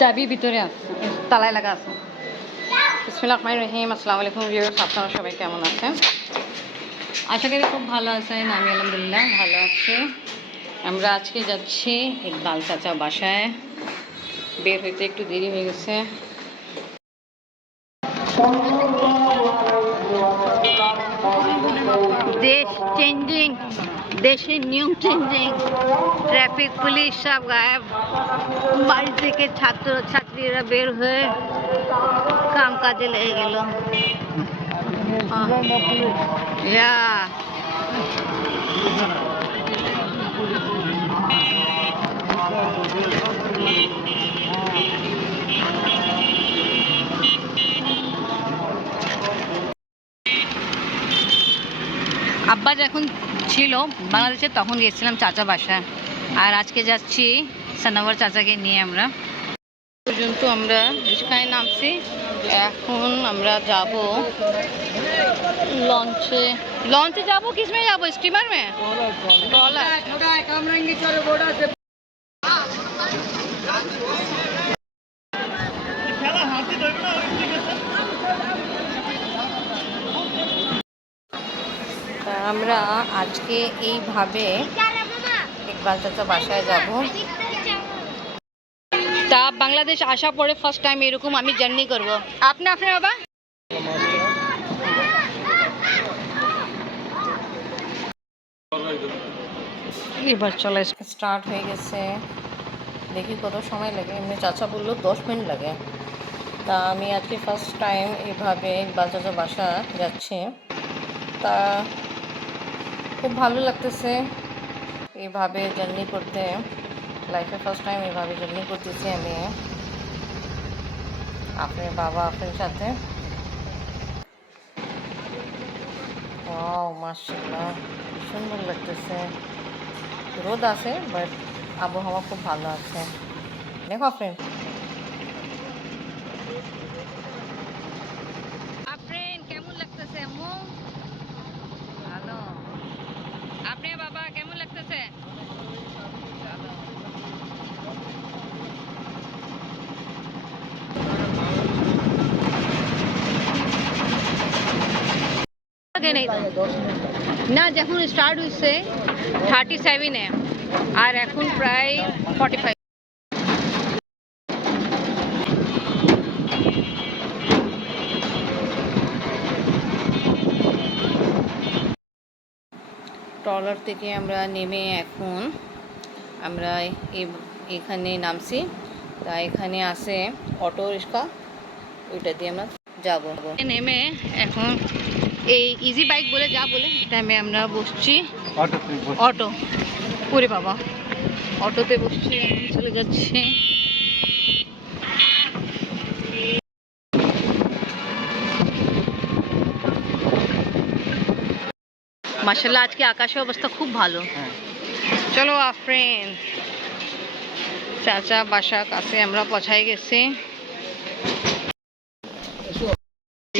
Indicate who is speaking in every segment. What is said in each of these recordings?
Speaker 1: চাবি ভিতরে আছে। তালায় লাগা আছে। বিসমিল্লাহ রহমান রহিম, আসসালামু আলাইকুম ভিউয়ার্স আপনারা সবাই কেমন আছেন? আশা করি খুব ভালো আছেন, আমি আলহামদুলিল্লাহ ভালো আছি। আমরা আজকে যাচ্ছি ইকবাল চাচা বাসায়। বের হইতে একটু দেরি হয়ে গেছে। দেশ চেঞ্জিং দেশের নিয়ম চেঞ্জিং ট্রাফিক পুলিশ সব গায়েব। বাড়ি থেকে ছাত্র, ছাত্রীরা বের হয়ে কাম কাজে লেগে গেল। ইয়া। আব্বা যখন ছিল বাংলাদেশে তখন গেছিলাম চাচা বাসা আর আজকে যাচ্ছি সানাবার চাচাকে নিয়ে আমরা। পর্যন্ত আমরা রিক্সায় নামছি। এখন আমরা যাব লঞ্চে। লঞ্চে যাব কিসমে যাব? স্টিমার মে? ট্রলার
Speaker 2: কামরাঙ্গি চরে বোর্ড আছে
Speaker 1: তা আমরা আজকে এইভাবে ইকবাল চাচা বাসায় যাব। তা বাংলাদেশ আসা পরে ফার্স্ট টাইম এরকম আমি জার্নি করব। আপনি আপনার বাবা? এবার চলে স্টার্ট হয়ে গেছে। দেখি কত সময় লাগে। এমনি চাচা বলল দশ মিনিট লাগে। তা আমি আজকে ফার্স্ট টাইম এভাবে ইকবাল বাসা যাচ্ছি। তা খুব ভালো লাগতেছে। এইভাবে জার্নি করতে লাইফে ফার্স্ট টাইম এইভাবে জার্নি করতেছি আমি। আপনার বাবা, আপনার সাথে। ও মার্শাল্লাহ কি সুন্দর লাগতেছে। রোদ আছে বাট আবহাওয়া খুব ভালো আছে। দেখো ফ্রেন্ড আফরিন কেমন লাগতেছে আম্মু ভালো আপনি বাবা কেমন লাগতেছে না যখন স্টার্ট হয়েছে থার্টি সেভেনে আর এখন প্রায় ফর্টি ফাইভ ট্রলার থেকে আমরা নেমে এখন আমরা এখানে নামছি তা এখানে আছে অটো রিক্সা ওইটা দিয়ে আমরা যাব। নেমে এখন এই ইজি বাইক বলে যা বলে টাইমে আমরা বসছি। অটো ওরে বাবা। অটোতে বসছি চলে যাচ্ছে। মার্শাল্লাহ আজকে আকাশের অবস্থা খুব ভালো। চলো আফ্রেন। চাচা বাসা কাছে আমরা পৌঁছাই গেছি।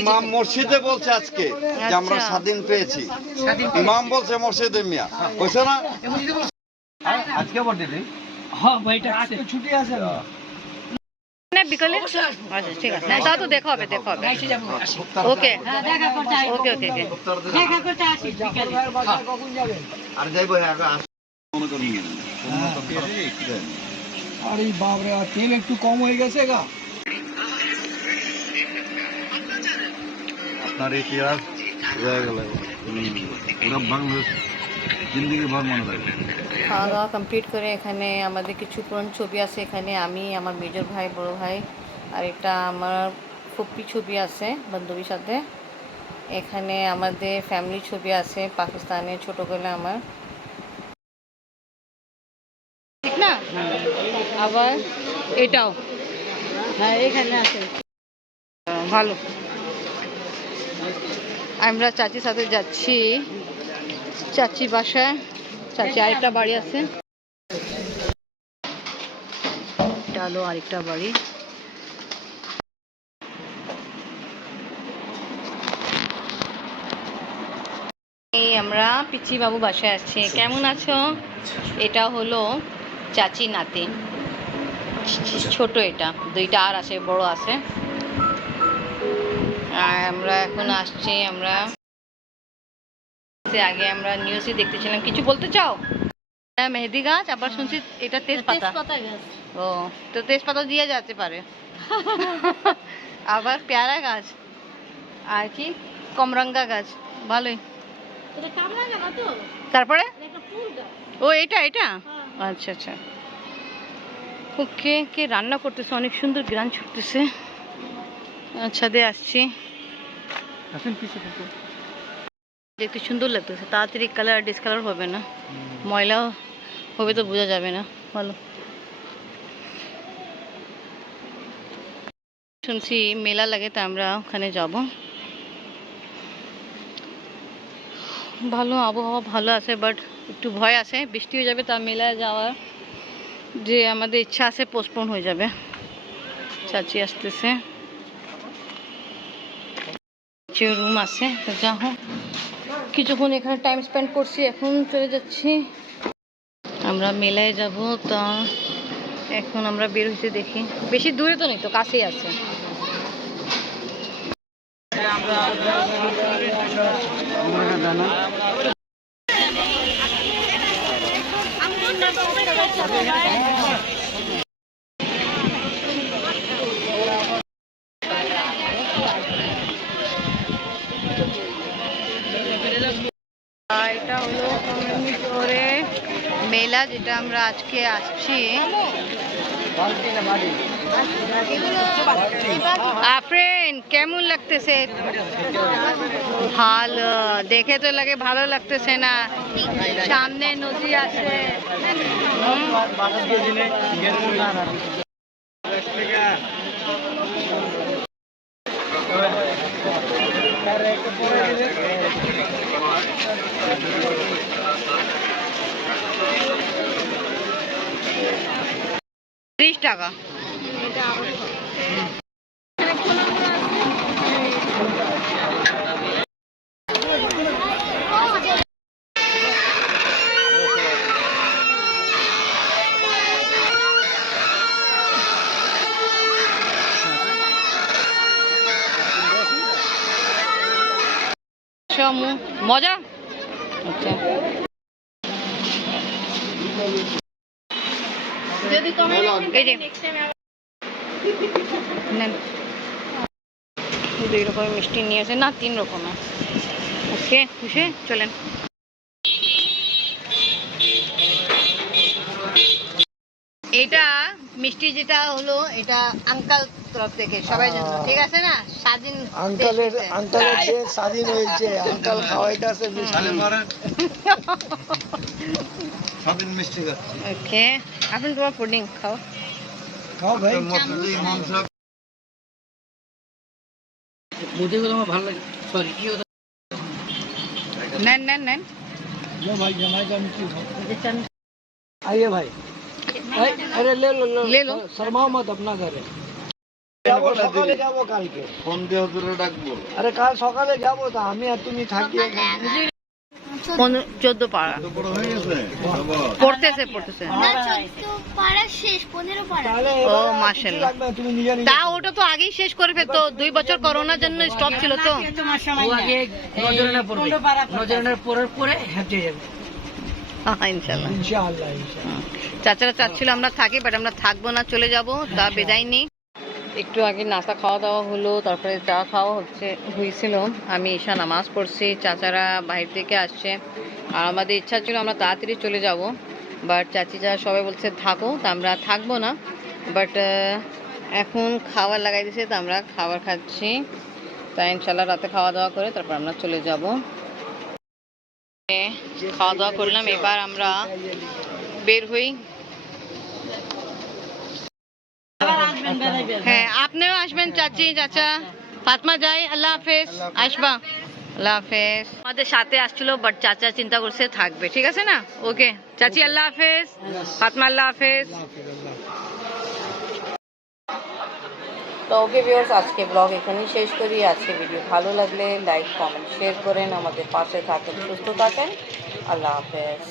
Speaker 3: ইমাম মসজিদে বলছে আজকে যে আমরা
Speaker 1: আচ্ছা।
Speaker 3: স্বাধীন পেয়েছি। ইমাম বলছে মসজিদে মিয়া। কইছে না? আজকে দিই
Speaker 2: হ্যাঁ ছুটি আছে
Speaker 1: বিকালে? আচ্ছা ঠিক আছে। তা তো দেখা হবে দেখা হবে। ওকে। ওকে ওকে ওকে।
Speaker 2: কখন যাবেন
Speaker 3: আর যাইবো মনে
Speaker 2: আরে বাপরে আর তেল একটু কম হয়ে গেছে গা।
Speaker 3: আপনার ইতিহাস হয়ে গেল ওরা বাংলাদেশ জিন্দিগি ভর মনে রাখবে
Speaker 1: খাওয়া দাওয়া কমপ্লিট করে এখানে আমাদের কিছু পুরনো ছবি আছে এখানে আমি আমার মেজর ভাই বড় ভাই আর এটা আমার ফুপ্পি ছবি আছে বান্ধবীর সাথে এখানে আমাদের ফ্যামিলি ছবি আছে পাকিস্তানে ছোটোবেলা আমার ঠিক না আবার এটাও হ্যাঁ এখানে আছে ভালো আমরা চাচির সাথে যাচ্ছি। চাচি বাসায়। চাচি আরেকটা বাড়ি আছে। হলো আরেকটা বাড়ি। এই আমরা পিচি বাবু বাসায় আছি। কেমন আছো? এটা হলো চাচি নাতি। ছোট এটা। দুইটা আর আছে, বড় আছে। আর আমরা এখন আসছি আমরা আগে আমরা নিউজে দেখতেছিলাম। কিছু বলতে চাও? হ্যাঁ মেহেদি গাছ আবার শুনছি এটা তেজপাতা। ও তো তেজপাতা দিয়ে যেতে পারে। আবার পেয়ারা গাছ। আর কি? কমরঙ্গা গাছ। ভালোই। তারপরে? ও এটা এটা? আচ্ছা আচ্ছা। ওকে কে রান্না করতেছে? অনেক সুন্দর গ্রান ছুটতেছে। ছাদে আসছি দেখতে সুন্দর লাগতেছে তাড়াতাড়ি কালার ডিসকালার হবে না ময়লা হবে তো বোঝা যাবে না ভালো শুনছি মেলা লাগে তা আমরা ওখানে যাব ভালো আবহাওয়া ভালো আছে বাট একটু ভয় আছে বৃষ্টি হয়ে যাবে তা মেলায় যাওয়ার যে আমাদের ইচ্ছা আছে পোস্টপোন হয়ে যাবে চাচি আসতেছে যে রুম আছে, তো যা হোক। কিছুক্ষণ এখানে টাইম স্পেন্ড করছি, এখন চলে যাচ্ছি। আমরা মেলায় যাব, তা এখন আমরা বের হইতে দেখি। বেশি দূরে তো নেই তো, কাছেই আছে। আর মেলা যেটা আমরা আজকে আসছি। আফরেন কেমন লাগতেছে? ভালো, দেখে তো লাগে ভালো লাগতেছে না। সামনে নদী আছে। ত্রিশ টাকা। মজা? আচ্ছা। দুই রকমের মিষ্টি নিয়েছে না তিন রকমের। ওকে খুশি চলেন। এটা মিষ্টি যেটা হলো এটা আঙ্কাল তরফ থেকে সবাই জন্য ঠিক আছে না? স্বাধীন
Speaker 2: আঙ্কালের আঙ্কালের যে স্বাধীন হয়েছে আঙ্কাল
Speaker 3: তাহলে মারেন স্বাধীন মিষ্টি খাচ্ছি।
Speaker 1: ওকে আপনি তোমার পুডিং খাও।
Speaker 2: খাও ভাই।
Speaker 3: আচ্ছা, মাংস
Speaker 2: মুদিগুলো আমার ভালো লাগে। সরি কি হতো
Speaker 1: নেন নেন নেন।
Speaker 2: ভাই জামাই জানি কি আইয়ে ভাই। আরে
Speaker 1: লে লো
Speaker 2: লে লো শর্মাও মত আপনা ঘরে। সকালে যাব কালকে।
Speaker 3: ফোন দিয়ে ডাকবো।
Speaker 2: আরে কাল সকালে যাব তো আমি আর তুমি থাকি।
Speaker 1: চোদ্দ পাড়া। পড়তেছে পড়তেছে। ও,
Speaker 2: নিজে
Speaker 1: তা ওটা তো আগেই শেষ করে ফেলতো দুই বছর করোনার জন্য স্টপ ছিল তো।
Speaker 2: ও আগে নজরানা পড়বে। নজরানার পরের পরে হেঁটে যাবে।
Speaker 1: ইনশাল্লাহ
Speaker 2: ইনশাআল্লাহ। ইনশাআল্লাহ
Speaker 1: চাচারা চাচ্ছিল আমরা থাকি বাট আমরা থাকব না চলে যাব তা বেদায় নেই। একটু আগে নাস্তা খাওয়া দাওয়া হলো, তারপরে চা খাওয়া হচ্ছে, হয়েছিল। আমি ঈশা নামাজ পড়ছি, চাচারা বাইরে থেকে আসছে। আর আমাদের ইচ্ছা ছিল আমরা তাড়াতাড়ি চলে যাব বাট চাচি যা সবাই বলছে থাকো, তা আমরা থাকব না। বাট এখন খাবার লাগাই দিয়েছে, তো আমরা খাবার খাচ্ছি। তাই ইনশাল্লাহ রাতে খাওয়া দাওয়া করে তারপর আমরা চলে যাব। খাওয়া দাওয়া করলাম, এবার আমরা বের হই। হ্যাঁ আপনিও আসবেন চাচি চাচা। ফাতমা যাই আল্লাহ হাফেজ আসবা। আল্লাহ হাফেজ। আমাদের সাথে আসছিল বাট চাচা চিন্তা করছে থাকবে ঠিক আছে না? ওকে চাচি আল্লাহ হাফেজ ফাতমা আল্লাহ হাফেজ। তো ওকে ভিউয়ার্স আজকে ব্লগ এখানেই শেষ করি। আজকে ভিডিও ভালো লাগলে লাইক কমেন্ট শেয়ার করেন। আমাদের পাশে থাকেন সুস্থ থাকেন। আল্লাহ হাফেজ।